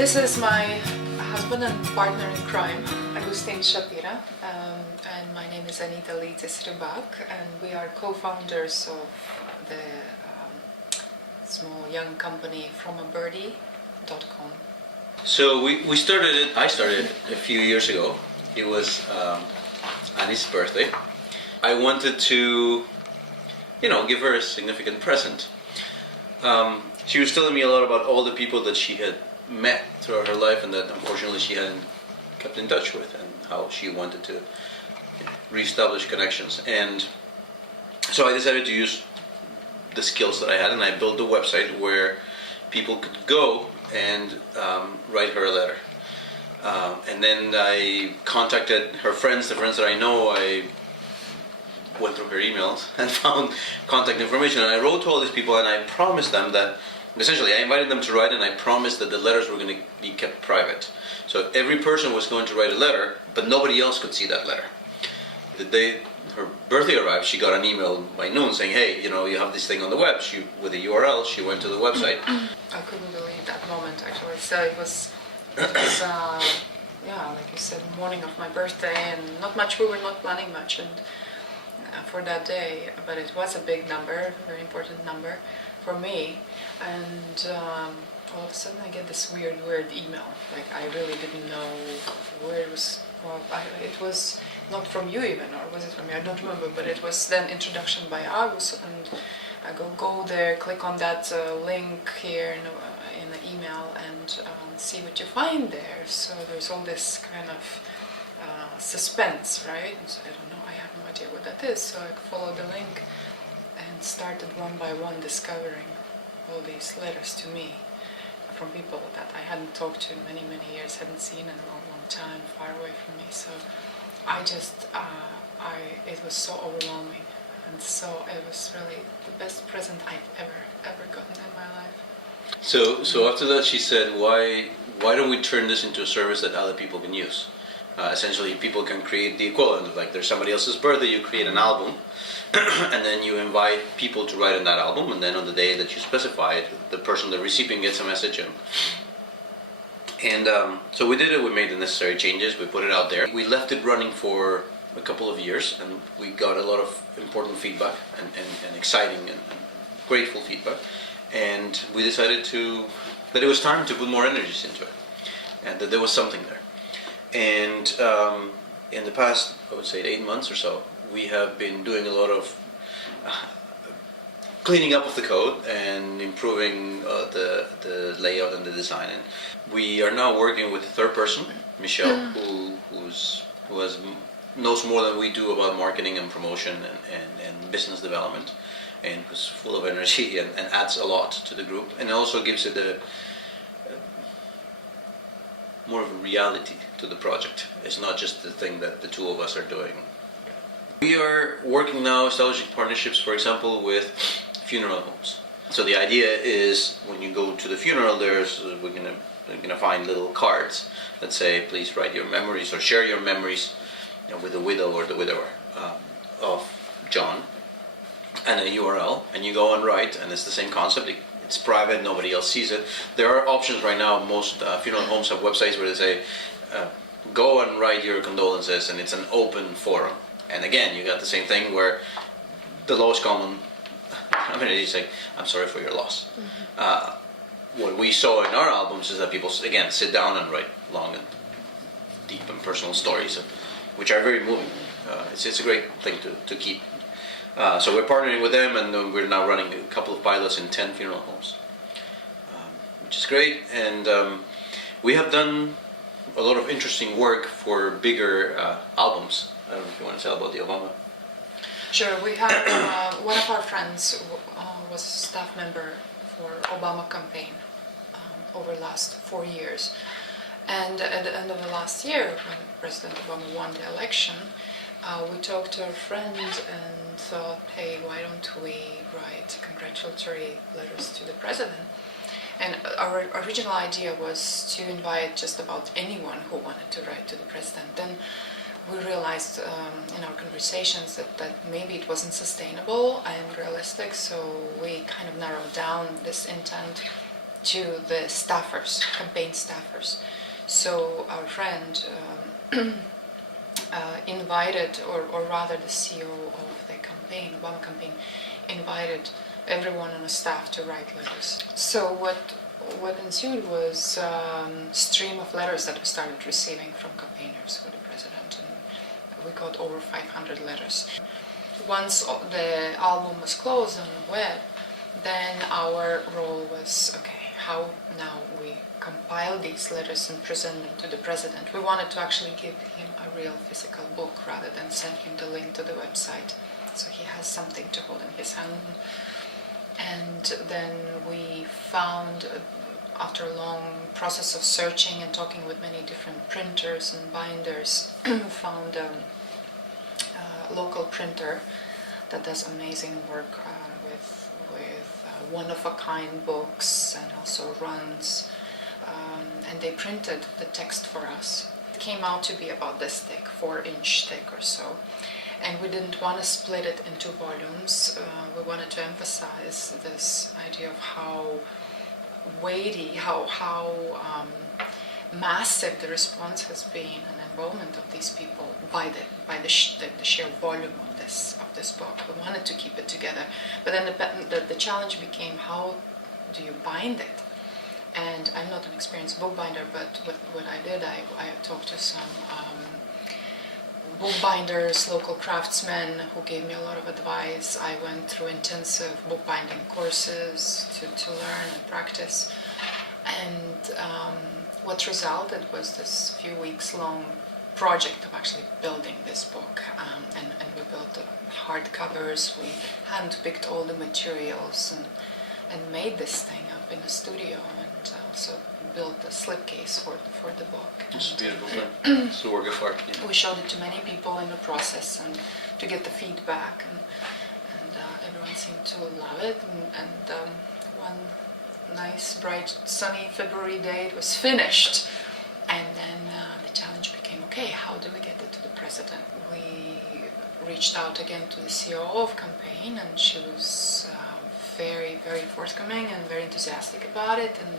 This is my husband and partner in crime, Agustin Shapira, and my name is Anita Litis Rybak, and we are co-founders of the small young company FromABirdie.com. So I started it a few years ago. It was Annie's birthday. I wanted to, give her a significant present. She was telling me a lot about all the people that she had met throughout her life and that unfortunately she hadn't kept in touch with, and how she wanted to reestablish connections. And so I decided to use the skills that I had, and I built a website where people could go and write her a letter. And then I contacted her friends, the friends that I know. I went through her emails and found contact information, and I wrote to all these people, and I promised them that, essentially I invited them to write, and I promised that the letters were going to be kept private. So every person was going to write a letter, but nobody else could see that letter. The day her birthday arrived, she got an email by noon saying, hey, you have this thing on the web. With the URL, she went to the website. I couldn't believe that moment, actually. So it was like you said, morning of my birthday, and we were not planning much and for that day, but it was a big number, a very important number for me. And all of a sudden I get this weird email. Like, I really didn't know where it was. Well, it was not from you even, or was it from me? I don't remember, but it was then introduction by Agus, and I go there, click on that link here in the email, and see what you find there. So there's all this kind of suspense, right? And so I don't know, I have no idea what that is. So I followed the link and started one by one discovering all these letters to me from people that I hadn't talked to in many years, hadn't seen in a long time, far away from me. So I just, it was so overwhelming, and so it was really the best present I've ever gotten in my life. So after that, she said, why don't we turn this into a service that other people can use? Essentially, people can create the equivalent of, like, there's somebody else's birthday, you create an album, and then you invite people to write in that album, and then on the day that you specify it, the recipient gets a message. And so we did it, we made the necessary changes, we put it out there. We left it running for a couple of years, and we got a lot of important feedback, and exciting and grateful feedback. And we decided that it was time to put more energies into it, and that there was something there. And in the past, I would say 8 months or so, we have been doing a lot of cleaning up of the code and improving the layout and the design. And we are now working with a third person, Michelle, who knows more than we do about marketing and promotion and business development, and who's full of energy and adds a lot to the group, and also gives it more of a reality to the project. It's not just the thing that the two of us are doing. We are working now, establishing partnerships, for example, with funeral homes. So the idea is, when you go to the funeral, we're gonna find little cards that say, please write your memories or share your memories with the widow or the widower of John, and a URL, and you go and write, and it's the same concept. It's private, nobody else sees it. There are options right now. Most funeral homes have websites where they say, go and write your condolences, and it's an open forum. And again, you got the same thing where the lowest common amenity is like, I'm sorry for your loss. What we saw in our albums is that people, again, sit down and write long and deep and personal stories, which are very moving. It's a great thing to keep. So we're partnering with them, and we're now running a couple of pilots in 10 funeral homes, which is great. And we have done a lot of interesting work for bigger albums. I don't know if you want to tell about the Obama. Sure. We have one of our friends was a staff member for Obama campaign over the last 4 years. And at the end of the last year, when President Obama won the election, we talked to our friend and thought, hey, why don't we write congratulatory letters to the president? And our original idea was to invite just about anyone who wanted to write to the president. Then we realized in our conversations that maybe it wasn't sustainable and realistic, so we kind of narrowed down this intent to the staffers, campaign staffers. So our friend invited, or rather the CEO of the campaign, Obama campaign, invited everyone on the staff to write letters. So what ensued was stream of letters that we started receiving from campaigners for the president, and we got over 500 letters. Once the album was closed on the web, then our role was, okay, how now we compile these letters and present them to the president. We wanted to actually give him a real physical book rather than send him the link to the website, so he has something to hold in his hand. And then we found, after a long process of searching and talking with many different printers and binders, found a local printer that does amazing work with one-of-a-kind books and also runs, and they printed the text for us. It came out to be about this thick, 4-inch thick or so, and we didn't want to split it into volumes. We wanted to emphasize this idea of how weighty, how massive the response has been and involvement of these people by the sheer volume of this book. We wanted to keep it together, but then the challenge became, how do you bind it? And I'm not an experienced bookbinder, but what I did, I talked to some bookbinders, local craftsmen who gave me a lot of advice. I went through intensive bookbinding courses to learn and practice, and what resulted was this few weeks long project of actually building this book, and we built the hardcovers, we handpicked all the materials and made this thing up in the studio, and also built a slipcase for the book. It's a beautiful thing. It's a work of art. Yeah. We showed it to many people in the process and to get the feedback, and everyone seemed to love it, and one nice, bright, sunny February day it was finished, and then the challenge became, okay, how do we get it to the president? We reached out again to the CEO of campaign, and she was very, very forthcoming and very enthusiastic about it, and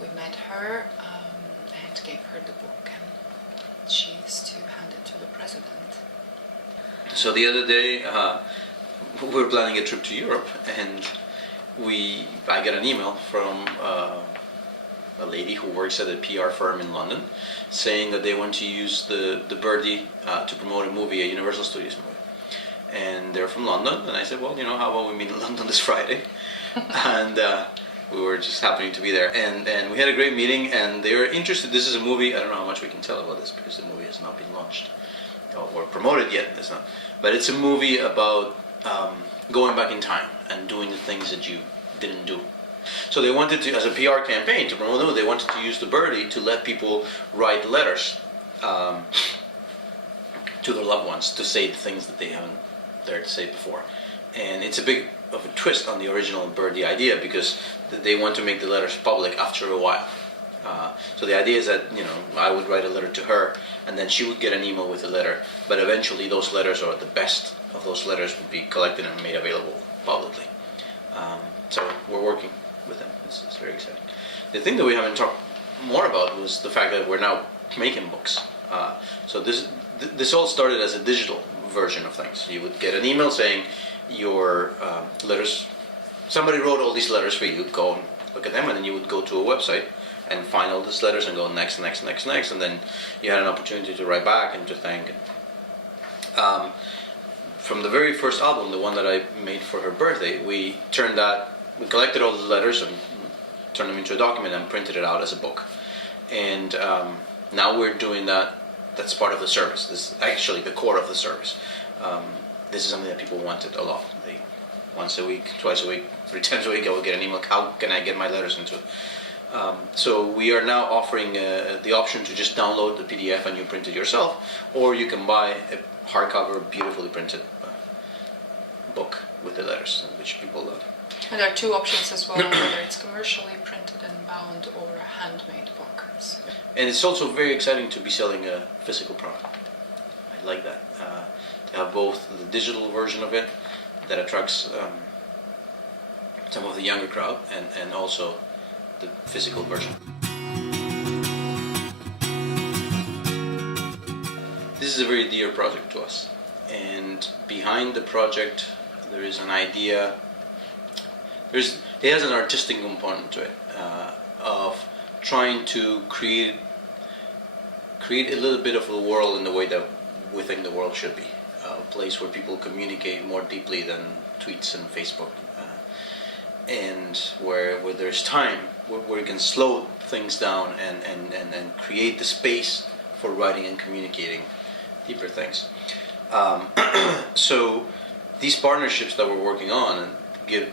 we met her and gave her the book, and she is to hand it to the president. So the other day, we were planning a trip to Europe, and I get an email from a lady who works at a PR firm in London, saying that they want to use the birdie to promote a movie, a Universal Studios movie. And they're from London, and I said, well, how about we meet in London this Friday? And we were just happening to be there, and we had a great meeting, and they were interested. This is a movie, I don't know how much we can tell about this because the movie has not been launched or promoted yet. It's not, but it's a movie about going back in time and doing the things that you didn't do. So they wanted to, as a PR campaign to promote the movie, they wanted to use the birdie to let people write letters to their loved ones to say the things that they haven't dared to say before. And it's a big of a twist on the original birdie idea, because they want to make the letters public after a while. So the idea is that I would write a letter to her, and then she would get an email with a letter. But eventually, those letters, or the best of those letters, would be collected and made available publicly. So we're working with them. It's very exciting. The thing that we haven't talked more about was the fact that we're now making books. So this all started as a digital version of things. You would get an email saying your letters. Somebody wrote all these letters for you. You'd go and look at them, and then you would go to a website and find all these letters and go next, and then you had an opportunity to write back and to thank. From the very first album, the one that I made for her birthday, we collected all the letters and turned them into a document and printed it out as a book. And now we're doing that. That's part of the service. This is actually the core of the service. This is something that people wanted a lot. Once a week, twice a week, 3 times a week, I would get an email, how can I get my letters into it? So we are now offering the option to just download the PDF and you print it yourself, or you can buy a hardcover, beautifully printed book with the letters, which people love. And there are 2 options as well, whether it's commercially printed and bound or a handmade book. And it's also very exciting to be selling a physical product. I like that. To have both the digital version of it that attracts some of the younger crowd, and also the physical version. This is a very dear project to us, and behind the project there is an idea. It has an artistic component to it, of trying to create a little bit of the world in the way that we think the world should be. A place where people communicate more deeply than tweets and Facebook, and where there's time, where you can slow things down and create the space for writing and communicating deeper things. So these partnerships that we're working on give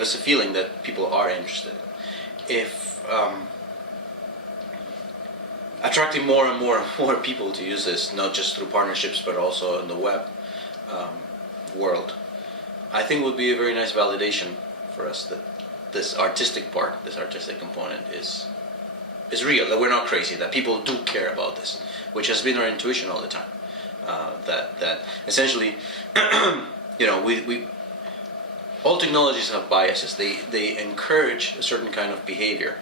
us a feeling that people are interested. If attracting more and more people to use this, not just through partnerships but also in the web world, I think would be a very nice validation for us that this artistic part, this artistic component is real, that we're not crazy, that people do care about this, which has been our intuition all the time. That essentially, we all technologies have biases. They encourage a certain kind of behavior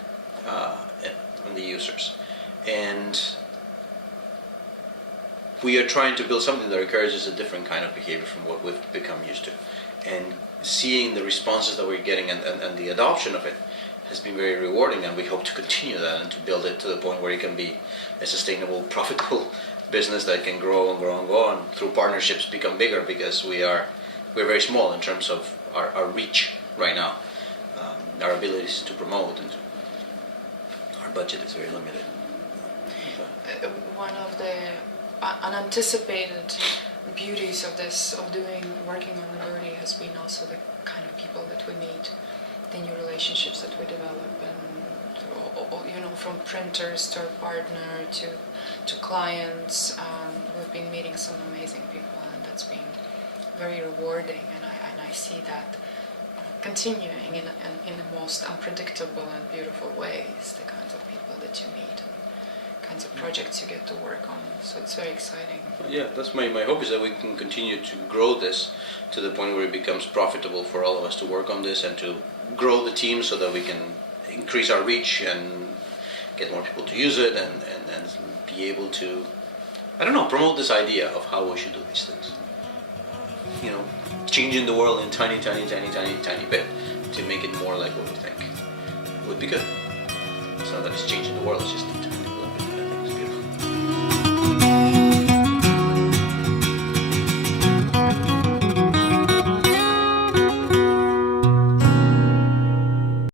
in the users, and we are trying to build something that encourages a different kind of behavior from what we've become used to. And seeing the responses that we're getting and the adoption of it has been very rewarding, and we hope to continue that and to build it to the point where it can be a sustainable, profitable business that can grow and grow and grow, and through partnerships become bigger, because we're very small in terms of our reach right now, our abilities to promote, and our budget is very limited. One of the unanticipated beauties of working on Liberty has been also the kind of people that we meet, the new relationships that we develop, and from printers to our partner to clients. We've been meeting some amazing people, and that's been very rewarding, and I see that continuing in the most unpredictable and beautiful ways, the kinds of people that you meet, and kinds of projects you get to work on, so it's very exciting. Yeah, that's my hope, is that we can continue to grow this to the point where it becomes profitable for all of us to work on this, and to grow the team so that we can increase our reach and get more people to use it, and be able to, promote this idea of how we should do these things. Changing the world in tiny bit to make it more like what we think would be good. It's not that it's changing the world, it's just